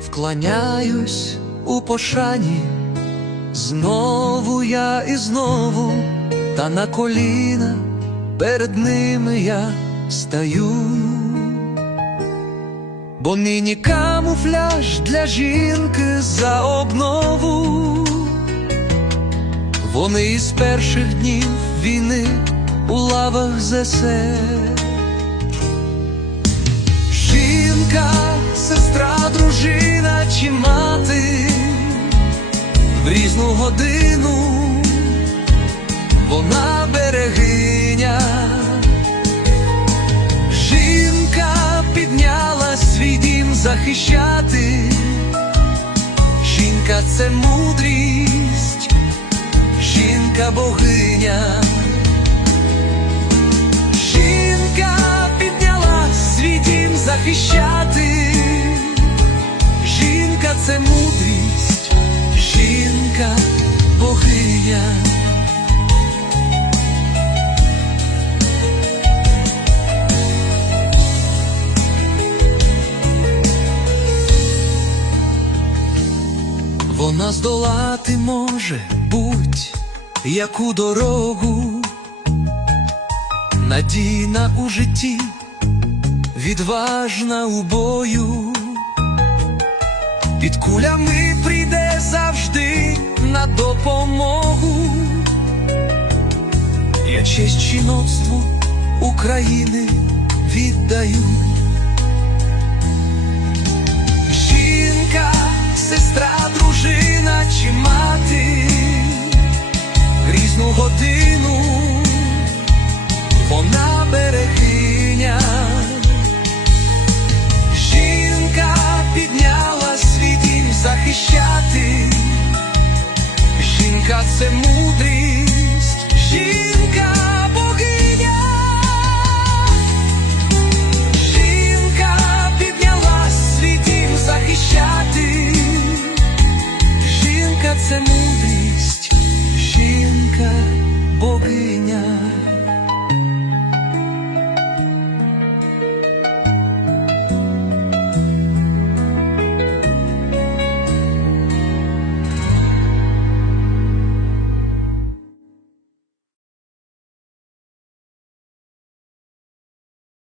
Вклоняюсь у пошані, знову я і знову, та на коліна перед ними я стаю. Бо нині камуфляж для жінки за обнову. Вони із перших днів війни у лавах ЗСР. Жінка, сестра, дружина чи мати в різну годину вона берегиня. Захищати. Жінка це мудрість, жінка богиня. Жінка підняла свій дім захищати. Жінка це мудрість, жінка богиня. Вона здолати може будь яку дорогу, надійна у житті, відважна у бою, під кулями прийде завжди на допомогу. Я честь жіноцтву України віддаю. нічну годину, вона берегиня, жінка підняла світ їм захищати, жінка це мудрість.